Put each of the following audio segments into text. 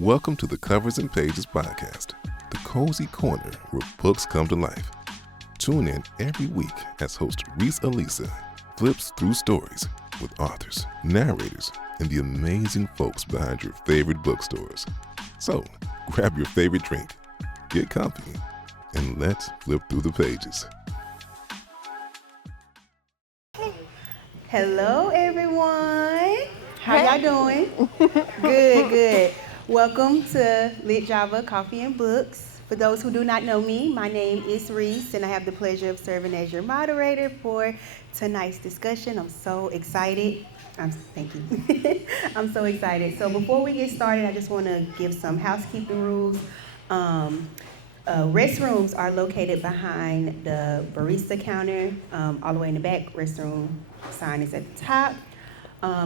Welcome to the Covers and Pages podcast, the cozy corner where books come to life. Tune in every week as host Rese Alisa flips through stories with authors, narrators, and the amazing folks behind your favorite bookstores. So, grab your favorite drink, get comfy, and let's flip through the pages. Hello, everyone. How y'all doing? Good. Welcome to LitJava Coffee and Books. For those who do not know me, my name is Rese, and I have the pleasure of serving as your moderator for tonight's discussion. I'm so excited. Thank you. I'm so excited. So before we get started, I just want to give some housekeeping rules. Restrooms are located behind the barista counter, all the way in the back. Restroom sign is at the top.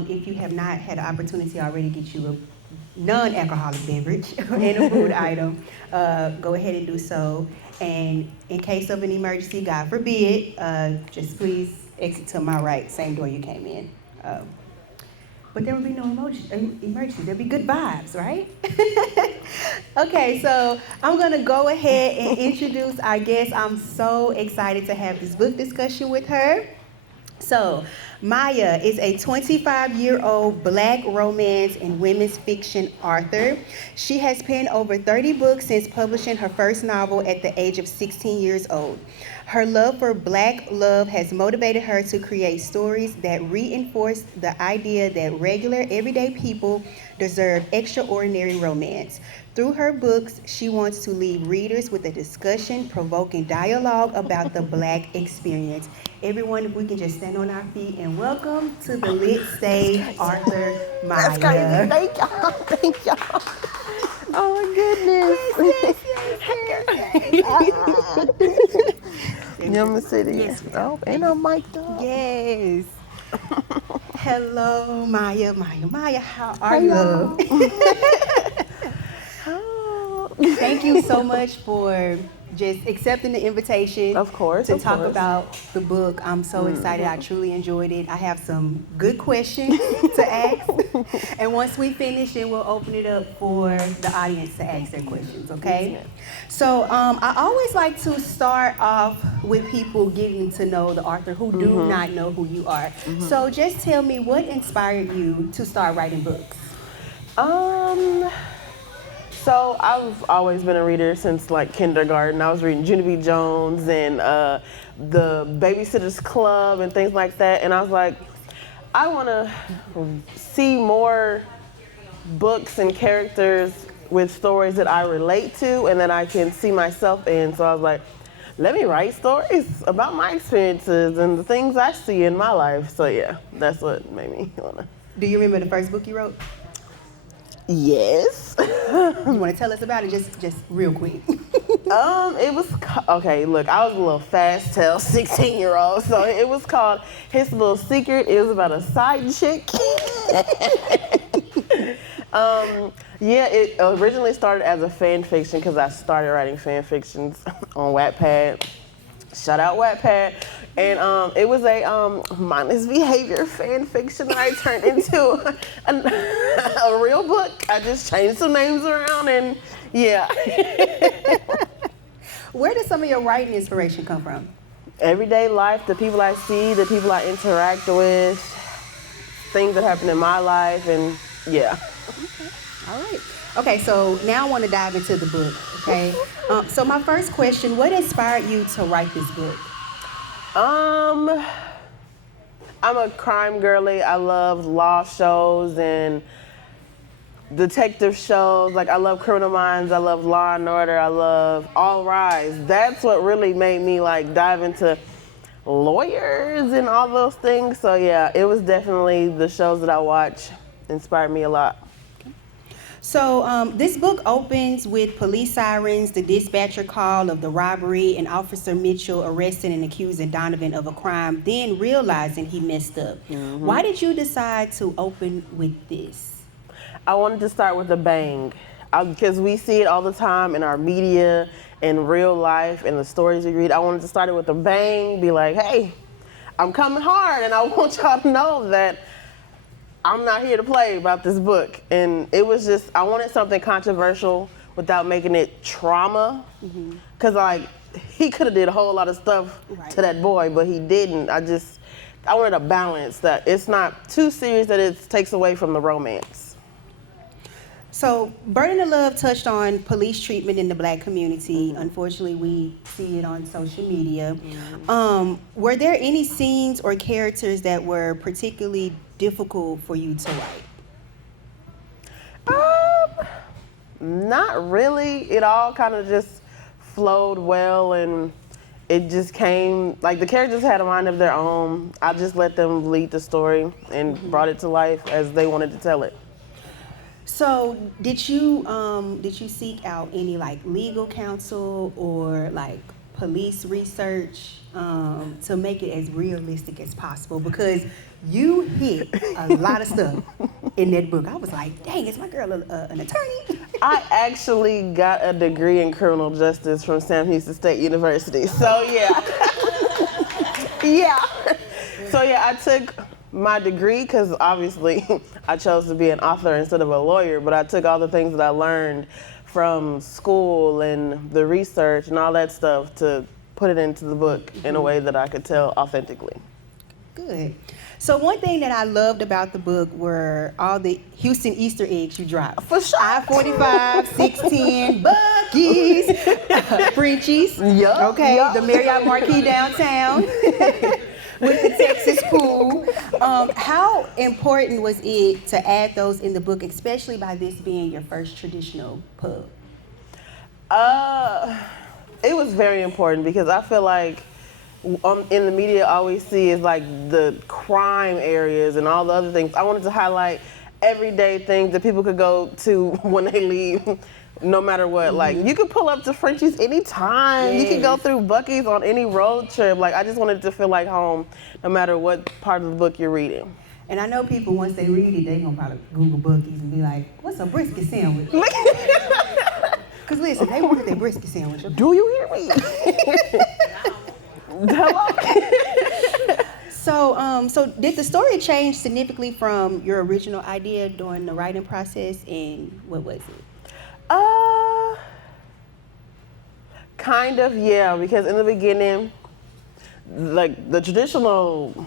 If you have not had the opportunity already to get you a non-alcoholic beverage and a food item, go ahead and do so. And in case of an emergency, God forbid, just please exit to my right, same door you came in. But there will be no emergency. There'll be good vibes, right? Okay, so I'm going to go ahead and introduce our guest. I'm so excited to have this book discussion with her. So, Maya is a 25-year-old Black romance and women's fiction author. She has penned over 30 books since publishing her first novel at the age of 16 years old. Her love for Black love has motivated her to create stories that reinforce the idea that regular, everyday people deserve extraordinary romance. Through her books, she wants to leave readers with a discussion, provoking dialogue about the Black experience. Everyone, if we can just stand on our feet and welcome to the lit stage, Arthur Maya. That's crazy. Thank y'all. Oh my goodness. Yum City. Yes. Oh, and I'm mic'd up. Yes. Hello, Maya. How are you? Thank you so much for just accepting the invitation. Of course. To talk about the book. I'm so excited. I truly enjoyed it. I have some good questions to ask. And once we finish, then we'll open it up for the audience to ask their questions, okay? Yes. So I always like to start off with people getting to know the author who do not know who you are. So just tell me, what inspired you to start writing books? So I've always been a reader since like kindergarten. I was reading Junie B. Jones and the Babysitter's Club and things like that. And I was like, I want to see more books and characters with stories that I relate to and that I can see myself in. So I was like, let me write stories about my experiences and the things I see in my life. So yeah, that's what made me want to. Do you remember the first book you wrote? Yes. You want to tell us about it just real quick? It was, okay, look, I was a little fast tale 16-year-old, so it was called His Little Secret. It was about a side chick. It originally started as a fan fiction because I started writing fan fictions on Wattpad. Shout out Wattpad. And it was a mindless behavior fan fiction that I turned into a real book. I just changed some names around and yeah. Where does some of your writing inspiration come from? Everyday life, the people I see, the people I interact with, things that happen in my life, and yeah. Okay. All right. Okay, so now I want to dive into the book, okay? So my first question, what inspired you to write this book? I'm a crime girly. I love law shows and detective shows. Like I love Criminal Minds. I love Law and Order. I love All Rise. That's what really made me like dive into lawyers and all those things. So yeah, it was definitely the shows that I watch inspired me a lot. So this book opens with police sirens, the dispatcher call of the robbery, and Officer Mitchell arresting and accusing Donovan of a crime, then realizing he messed up. Why did you decide to open with this? I wanted to start with a bang because we see it all the time in our media, in real life, in the stories we read. I wanted to start it with a bang, be like, hey, I'm coming hard, and I want y'all to know that I'm not here to play about this book. And it was just, I wanted something controversial without making it trauma. Because, like, he could have did a whole lot of stuff to that boy, but he didn't. I wanted a balance that it's not too serious that it takes away from the romance. So, Burden of Love touched on police treatment in the Black community. Unfortunately, we see it on social media. Were there any scenes or characters that were particularly difficult for you to write? Not really. It all kind of just flowed well, and it just came, like, the characters had a mind of their own. I just let them lead the story and brought it to life as they wanted to tell it. So, did you seek out any like legal counsel or like police research to make it as realistic as possible? Because you hit a lot of stuff in that book. I was like, dang, is my girl an attorney? I actually got a degree in criminal justice from Sam Houston State University. So yeah, I took my degree because obviously I chose to be an author instead of a lawyer, but I took all the things that I learned from school and the research and all that stuff to put it into the book in a way that I could tell authentically. Good. So one thing that I loved about the book were all the Houston Easter eggs you dropped. For sure. I-45, 610, Buc-ee's, Frenchies. Yup. Okay, yup. the Marriott Marquis downtown. With the Texas pool. How important was it to add those in the book, especially by this being your first traditional pub? It was very important because I feel like in the media, all we see is like the crime areas and all the other things. I wanted to highlight everyday things that people could go to when they leave, no matter what. Like, you can pull up to Frenchie's anytime. Yes. You can go through Buc-ee's on any road trip. Like, I just wanted to feel like home, no matter what part of the book you're reading. And I know people, once they read it, they're going to probably Google Buc-ee's and be like, what's a brisket sandwich? Because listen, they wanted their brisket sandwich. Do you hear me? Hello? So did the story change significantly from your original idea during the writing process, and what was it? Kind of, yeah, because in the beginning, like, the traditional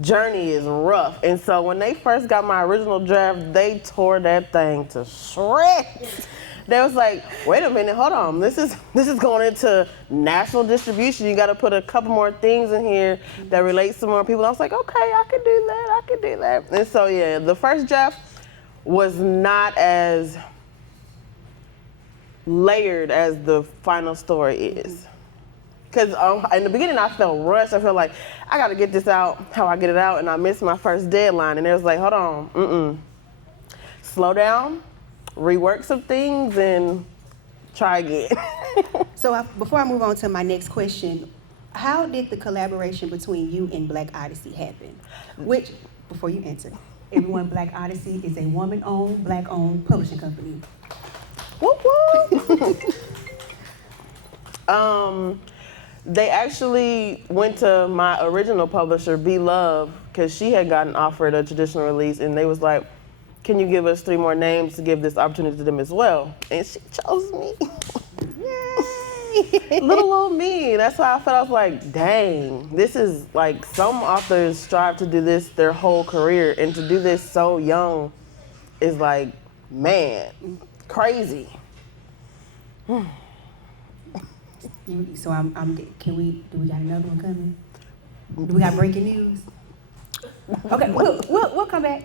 journey is rough. And so when they first got my original draft, they tore that thing to shreds. They was like, wait a minute, hold on. This is going into national distribution. You got to put a couple more things in here that relates to more people. I was like, okay, I can do that. And so, yeah, the first draft was not as layered as the final story is. Because in the beginning, I felt rushed. I felt like, I got to get this out how I get it out, and I missed my first deadline. And it was like, hold on, slow down, rework some things, and try again. So before I move on to my next question, how did the collaboration between you and Black Odyssey happen? Which, before you answer, everyone, Black Odyssey is a woman-owned, Black-owned publishing company. Whoop, whoop. They actually went to my original publisher, Be Love, because she had gotten offered a traditional release, and they was like, can you give us 3 more names to give this opportunity to them as well? And she chose me. Yay! Little old me. That's how I felt. I was like, dang, this is like, some authors strive to do this their whole career, and to do this so young is like, man, crazy. So do we got another one coming? Do we got breaking news? Okay, we'll come back.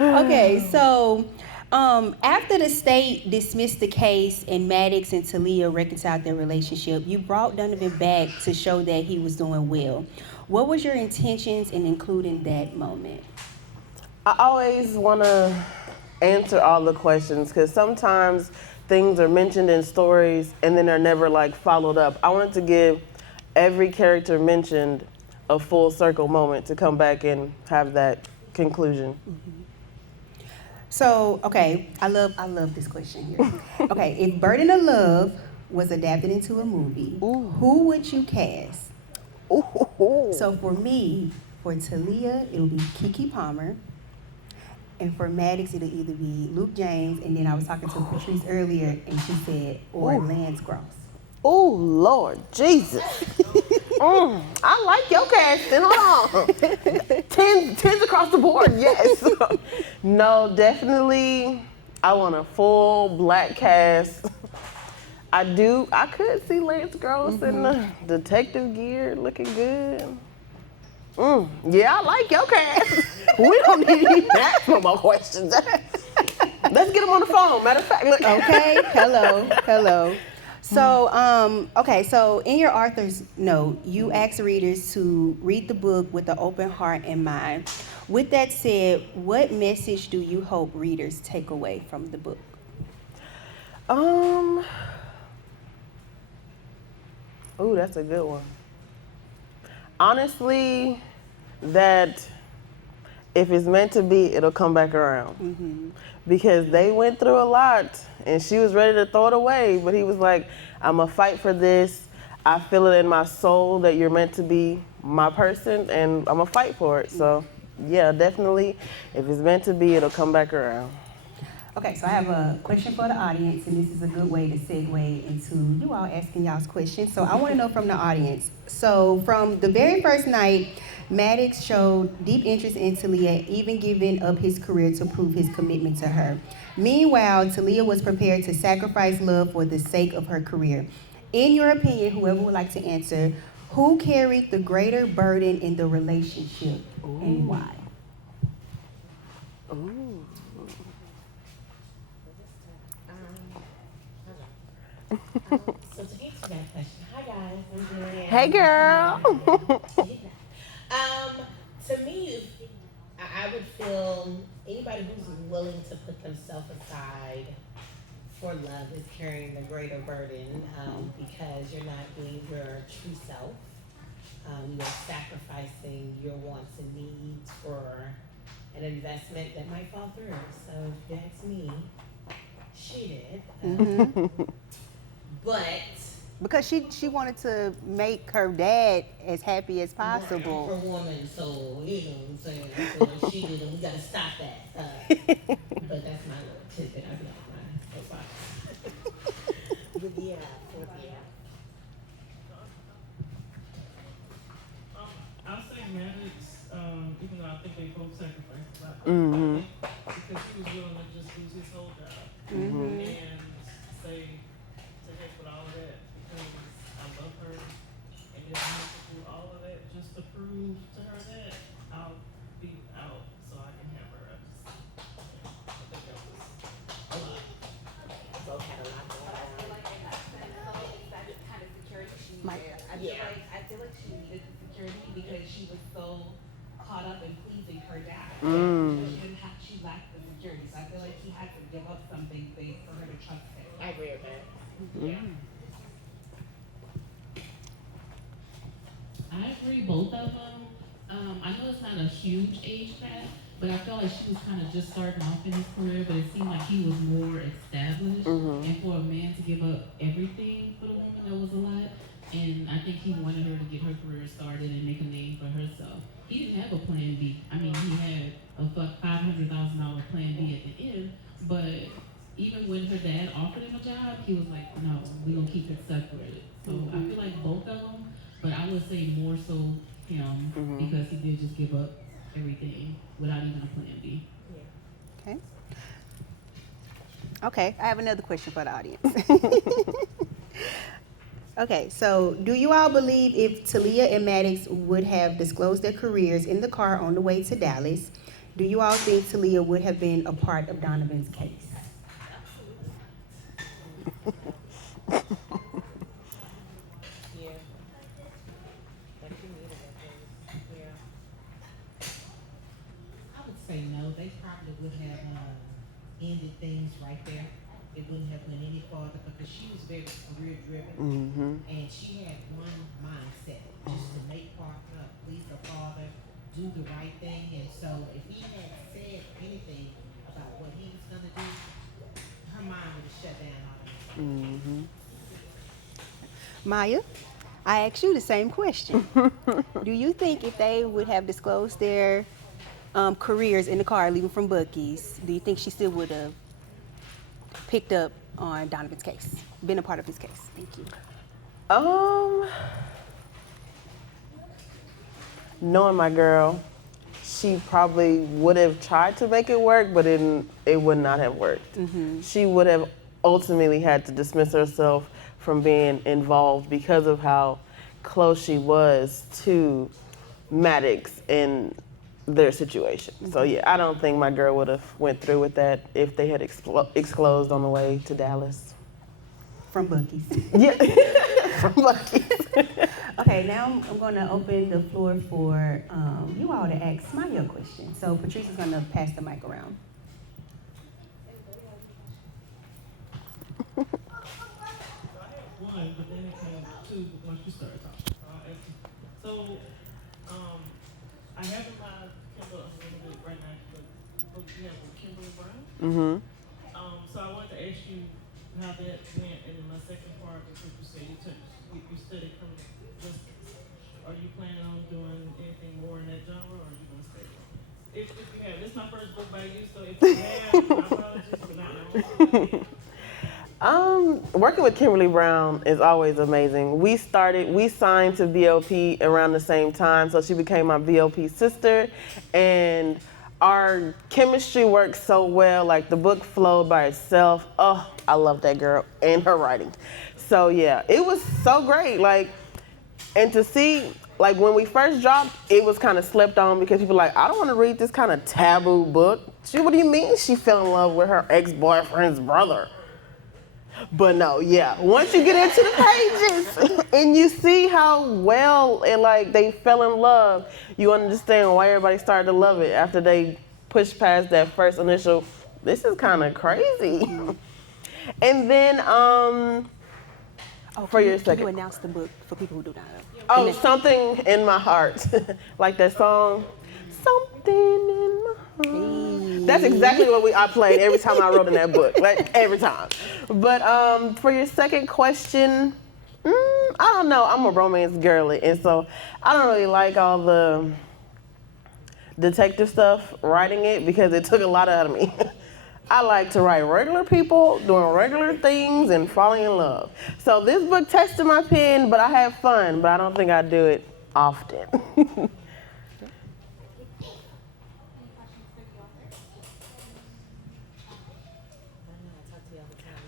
Okay, so after the state dismissed the case and Maddox and Talia reconciled their relationship, you brought Donovan back to show that he was doing well. What was your intentions in including that moment? I always want to answer all the questions, because sometimes things are mentioned in stories and then they're never like followed up. I wanted to give every character mentioned a full circle moment to come back and have that conclusion. So, okay, I love this question here. Okay, if Burden of Love was adapted into a movie, who would you cast? Ooh. So for me, for Talia, it'll be Kiki Palmer. And for Maddox, it'll either be Luke James, and then I was talking to Patrice earlier, and she said, or Lance Gross. Oh, Lord Jesus. I like your casting. Hold on. Tens across the board, yes. No, definitely, I want a full black cast. I could see Lance Gross in the detective gear looking good. Yeah, I like your cast. We don't need to ask no more questions. Let's get him on the phone. Matter of fact, look. Okay, hello. So, okay, so in your author's note, you ask readers to read the book with an open heart and mind. With that said, what message do you hope readers take away from the book? Ooh, that's a good one. Honestly, that if it's meant to be, it'll come back around. Because they went through a lot and she was ready to throw it away, but he was like, I'm gonna fight for this. I feel it in my soul that you're meant to be my person and I'm gonna fight for it. So yeah, definitely, if it's meant to be, it'll come back around. Okay, so I have a question for the audience, and this is a good way to segue into you all asking y'all's questions. So I want to know from the audience. So from the very first night, Maddox showed deep interest in Talia, even giving up his career to prove his commitment to her. Meanwhile, Talia was prepared to sacrifice love for the sake of her career. In your opinion, whoever would like to answer, who carried the greater burden in the relationship and why? So to answer that question, hi guys, I'm Julianne. Hey girl. To me, I would feel anybody who's willing to put themselves aside for love is carrying the greater burden because you're not being your true self. You're sacrificing your wants and needs for an investment that might fall through. So if you ask me, she did. But Because she wanted to make her dad as happy as possible. for woman, so you know what I'm saying. So what she did, and we gotta stop that. But that's my little tidbit. I'd be like, man, so fine. But yeah, I'll say Maddox, even though I think they both sacrificed a lot. I think because he was willing to just lose his whole job and say to heck with all of that because I love her and if I have to do all of that just to prove to her that I'll be out so I can have her. I think that was a lot. both had a lot going on. I feel like she needed the security because she was so caught up in pleasing her dad. She lacked the security. So I feel like she had to give up something for her to trust him. I agree with that. Yeah. I agree, both of them. I know it's not a huge age gap, but I felt like she was kind of just starting off in his career, but it seemed like he was more established. And for a man to give up everything for the woman, that was a lot. And I think he wanted her to get her career started and make a name for herself. He didn't have a plan B. I mean, he had a $500,000 plan B at the end, but even when her dad offered him a job, he was like, no, we're going to keep it separated. So I feel like both of them, but I would say more so him because he did just give up everything without even a plan B. Okay, I have another question for the audience. Okay, so do you all believe if Talia and Maddox would have disclosed their careers in the car on the way to Dallas, do you all think Talia would have been a part of Donovan's case? I would say no. They probably would have ended things right there. It wouldn't have went any farther because she was very career driven and she had one mindset, just to make Parker up, please her father, do the right thing. And so if he had said anything about what he was gonna do, her mind would have shut down on it. Maya, I asked you the same question. Do you think if they would have disclosed their careers in the car leaving from Buc-ee's, do you think she still would have picked up on Donovan's case, been a part of his case? Thank you. Knowing my girl, she probably would have tried to make it work, but it would not have worked. She would have ultimately had to dismiss herself from being involved because of how close she was to Maddox and their situation. So yeah, I don't think my girl would have went through with that if they had exclosed on the way to Dallas. From Buc-ee's. Yeah, from Buc-ee's. Okay, now I'm going to open the floor for you all to ask Smile a question. So Patrice is going to pass the mic around. One, but then it came two once you started talking. So, I have in my Kindle a little bit right now, the book you have with Kimberly Brown. So I wanted to ask you how that went, and then my second part, because you said you studied criminal justice. Are you planning on doing anything more in that genre, or are you going to stay romance? If you have, this is my first book by you, so if you have, my apologies for not knowing. Working with Kimberly Brown is always amazing. We signed to VLP around the same time, so she became my VLP sister, and our chemistry worked so well. Like, the book flowed by itself. Oh, I love that girl and her writing. So yeah, it was so great. Like, and to see, like, when we first dropped, it was kind of slept on because people were like, I don't want to read this kind of taboo book. What do you mean she fell in love with her ex-boyfriend's brother? But no, yeah, once you get into the pages and you see how well and like they fell in love, you understand why everybody started to love it after they pushed past that first initial, this is kind of crazy. And then, for your second. Can you announce the book for people who do not know? Oh, Something in My Heart. Like that song, Something in My Heart. That's exactly what I played every time I wrote in that book, like every time. But for your second question, I don't know. I'm a romance girly, and so I don't really like all the detective stuff, writing it, because it took a lot out of me. I like to write regular people doing regular things and falling in love. So this book tested my pen, but I have fun, but I don't think I do it often.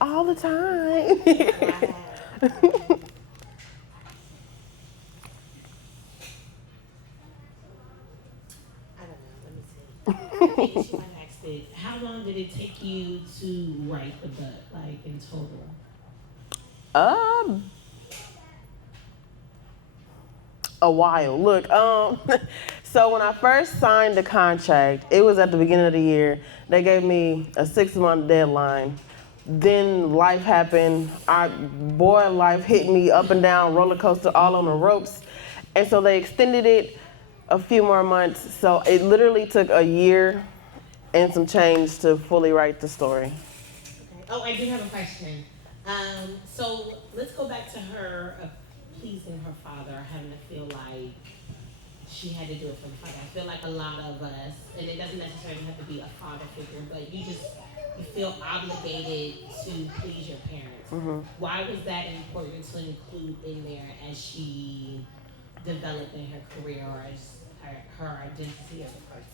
All the time. I don't know, let me see. I think she might ask this. How long did it take you to write the book, like in total? A while. Look, so when I first signed the contract, it was at the beginning of the year. They gave me a 6-month deadline. Then life happened. Life hit me up and down, roller coaster, all on the ropes. And so they extended it a few more months. So it literally took a year and some change to fully write the story. Okay. Oh, I do have a question. So let's go back to her pleasing her father, having to feel like she had to do it for the father. I feel like a lot of us, and it doesn't necessarily have to be a father figure, but you feel obligated to please your parents. Mm-hmm. Why was that important to include in there as she developed in her career or as her identity as a person?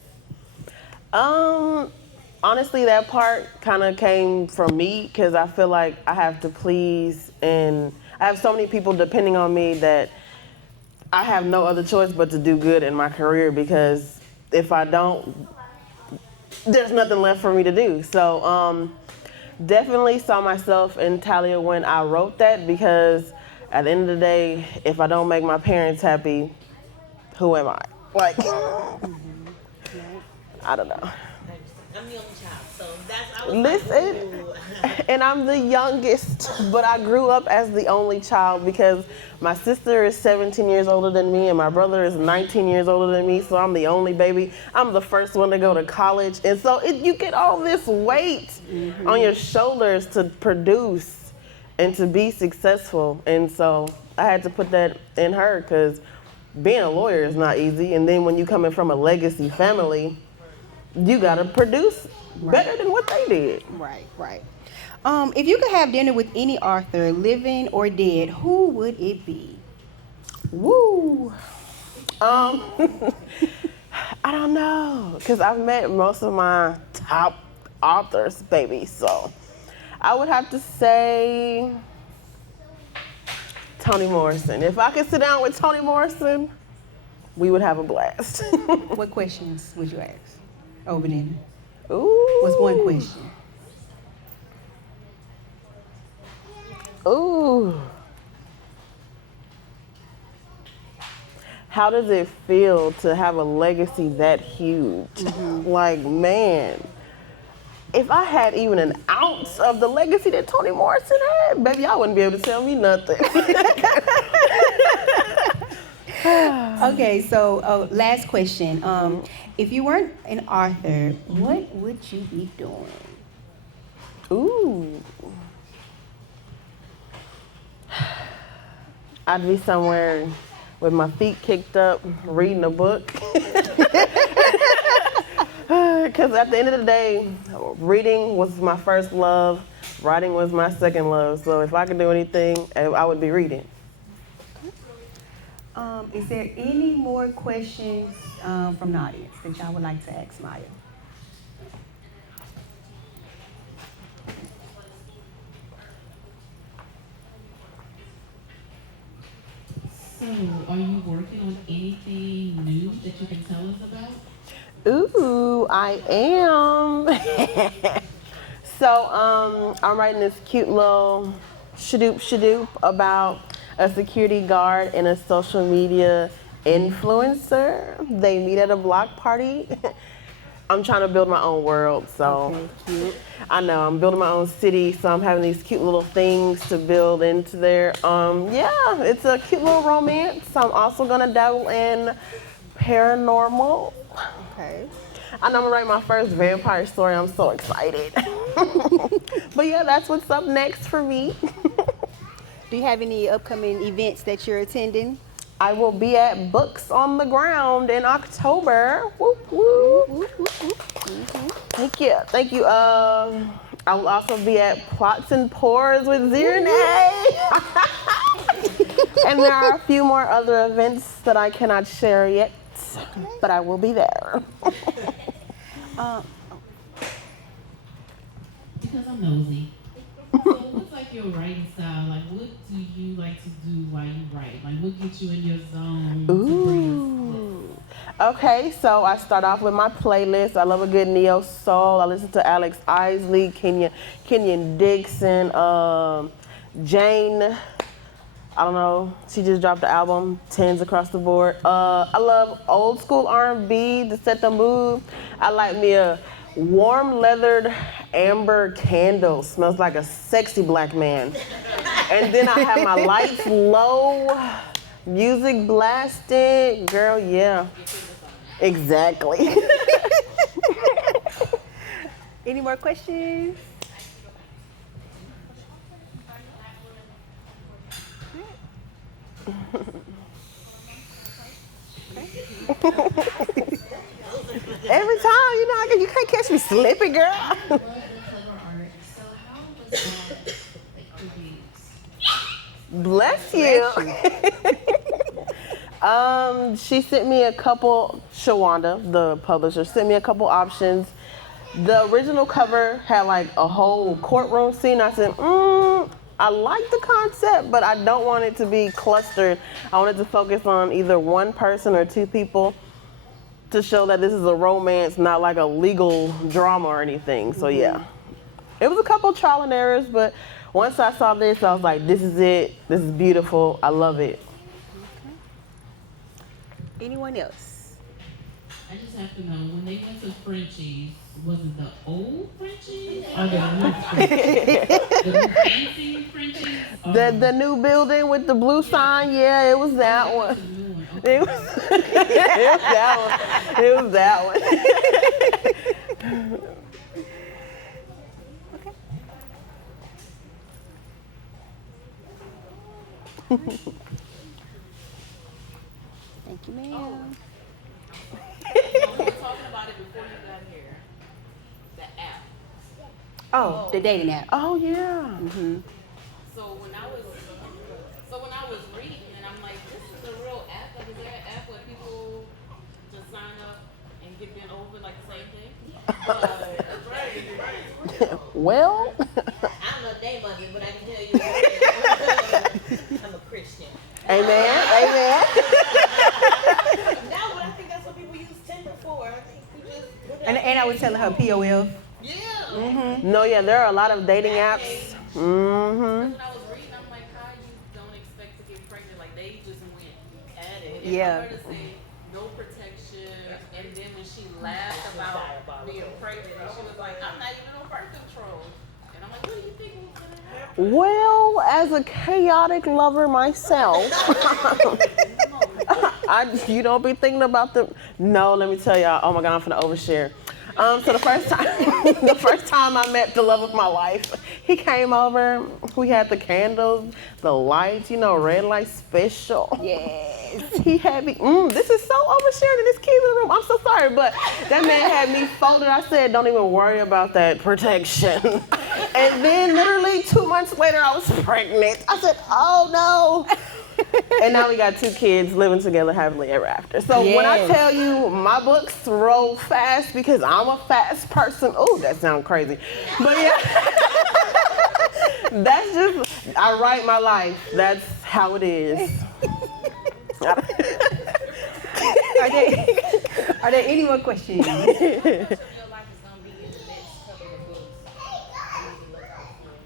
Honestly, that part kind of came from me because I feel like I have to please, and I have so many people depending on me that I have no other choice but to do good in my career, because if I don't, there's nothing left for me to do. So definitely saw myself in Talia when I wrote that, because at the end of the day, if I don't make my parents happy, who am I? Like, I don't know. I'm the only child, so that's, Listen, and I'm the youngest, but I grew up as the only child because my sister is 17 years older than me and my brother is 19 years older than me, so I'm the only baby. I'm the first one to go to college, and so you get all this weight on your shoulders to produce and to be successful, and so I had to put that in her because being a lawyer is not easy. And then when you coming from a legacy family, you gotta produce better than what they did. Right, right. If you could have dinner with any author, living or dead, who would it be? Woo. I don't know, because I've met most of my top authors, baby. So I would have to say Toni Morrison. If I could sit down with Toni Morrison, we would have a blast. What questions would you ask over dinner? Ooh. What's one question? Ooh. How does it feel to have a legacy that huge? Like, man, if I had even an ounce of the legacy that Toni Morrison had, baby, y'all wouldn't be able to tell me nothing. Okay, so last question. If you weren't an author, what would you be doing? Ooh. I'd be somewhere with my feet kicked up, reading a book. Because at the end of the day, reading was my first love, writing was my second love. So if I could do anything, I would be reading. Is there any more questions from the audience that y'all would like to ask Maya? So, are you working on anything new that you can tell us about? Ooh, I am. So I'm writing this cute little shadoop about a security guard and a social media influencer. They meet at a block party. I'm trying to build my own world, so Okay, cute. I know I'm building my own city, so I'm having these cute little things to build into there. Yeah, it's a cute little romance. I'm also gonna dabble in paranormal. Okay. I know I'm gonna write my first vampire story. I'm so excited. But yeah, that's what's up next for me. Do you have any upcoming events that you're attending? I will be at Books on the Ground in October. Whoop, whoop. Thank you, thank you. I will also be at Plots and Pours with Zirnay. And there are a few more other events that I cannot share yet, but I will be there. Because I'm nosy. So, what's like your writing style? Like, what do you like to do while you write? Like, what gets you in your zone to bring Ooh. Okay, so I start off with my playlist. I love a good neo soul. I listen to Alex Isley, Kenyon Dixon, Jane. I don't know. She just dropped the album, 10s across the board. I love old school R&B to set the mood. I like me a warm leathered amber candle. Smells like a sexy black man. And then I have my lights low, music blasted. Girl, yeah. Exactly. Any more questions? Every time, you can't catch me slipping, girl. Love the clever art. So how was that Bless you. She sent me a couple, Shawanda, the publisher, sent me a couple options. The original cover had like a whole courtroom scene. I said, I like the concept, but I don't want it to be clustered. I wanted to focus on either one person or two people to show that this is a romance, not like a legal drama or anything. So yeah, it was a couple trial and errors, but once I saw this, I was like, this is it. This is beautiful. I love it. Anyone else? I just have to know, when they went to Frenchie's, was it the old Frenchie's or the new Frenchie's? The new fancy Frenchie's? The new building with the blue sign, yeah, it was that one. It was, it was that one. got here, the app. Oh, the dating app. Oh yeah. So when I was reading, and I'm like, this is a real app. Like, is there an app where people just sign up and get bent over like the same thing? Well, I don't know the name of it, but I can tell you I'm a Christian. amen. No, but I think that's what people use Tinder for. I think you just put it And I was telling her POL. yeah. No, yeah, there are a lot of dating apps. When I was reading, I'm like, how you don't expect to get pregnant? Like, they just went at it. And Yeah. I heard her say no protection, and then when she laughed about being pregnant, and she was like, I'm not even on birth control. And I'm like, what do you think was gonna happen? Well, as a chaotic lover myself, you don't be thinking about the. No, let me tell y'all. Oh my God, I'm finna overshare. So the first time I met the love of my life, he came over. We had the candles, the lights, red light special. Yes. He had me. This is so oversharing. This key in the room. I'm so sorry, but that man had me folded. I said, don't even worry about that protection. And then literally 2 months later, I was pregnant. I said, oh no. And now we got 2 kids living together happily ever after. So when I Yes. tell you my books roll fast because I'm a fast person. Oh, that sounds crazy. But yeah, that's just, I write my life. That's how it is. Are there any more questions?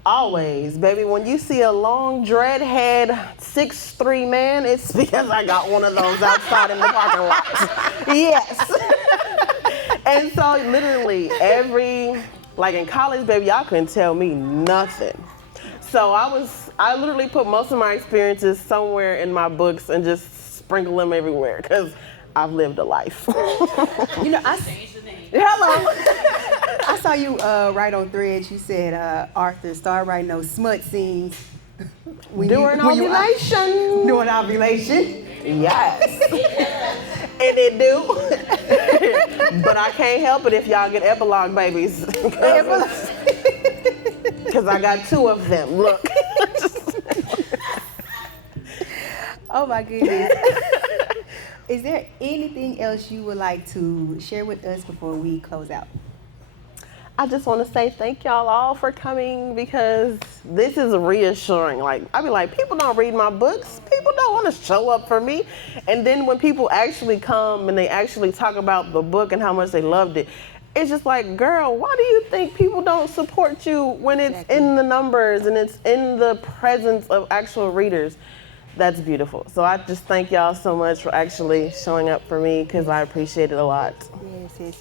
Always, baby. When you see a long dreadhead 6'3" man, it's because I got one of those outside in the parking lot. Yes. And so literally like in college, baby, y'all couldn't tell me nothing. So I literally put most of my experiences somewhere in my books and just sprinkle them everywhere because I've lived a life. Hello. I saw you write on Threads. You said, Arthur, start writing those smut scenes. During ovulation. During ovulation. Yes. And it do. But I can't help it if y'all get epilogue babies. Because I got 2 of them. Look. Oh my goodness. Is there anything else you would like to share with us before we close out? I just want to say thank y'all all for coming because this is reassuring. Like, I be like, people don't read my books. People don't want to show up for me. And then when people actually come and they actually talk about the book and how much they loved it, it's just like, girl, why do you think people don't support you when it's in the numbers and it's in the presence of actual readers? That's beautiful. So I just thank y'all so much for actually showing up for me because I appreciate it a lot. Yes.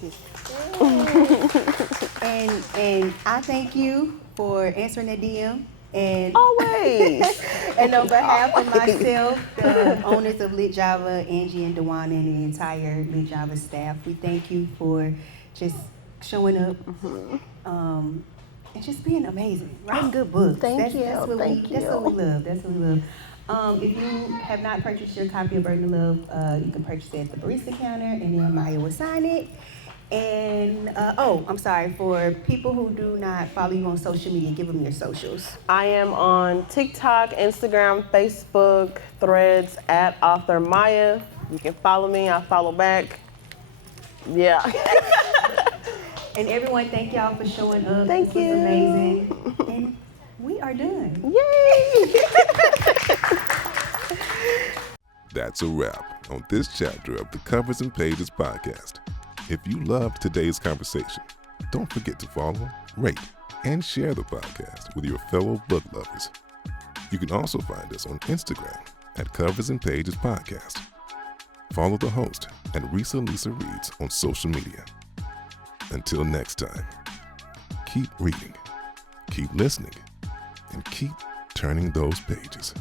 And I thank you for answering that DM. And always. And on behalf of myself, the owners of LitJava, Angie and Dewan, and the entire LitJava staff, we thank you for just showing up and just being amazing, writing good books. Thank you. That's what we love. If you have not purchased your copy of Burden of Love, you can purchase it at the barista counter, and then Maya will sign it. And, I'm sorry, for people who do not follow you on social media, give them your socials. I am on TikTok, Instagram, Facebook, Threads, at Author Maya. You can follow me, I follow back. Yeah. And everyone, thank y'all for showing up. Thank you. This was amazing. And we are done. Yay! That's a wrap on this chapter of the Covers and Pages podcast. If you loved today's conversation, don't forget to follow, rate, and share the podcast with your fellow book lovers. You can also find us on Instagram at Covers and Pages Podcast. Follow the host at Rese Alisa Reads on social media. Until next time, keep reading, keep listening, and keep turning those pages.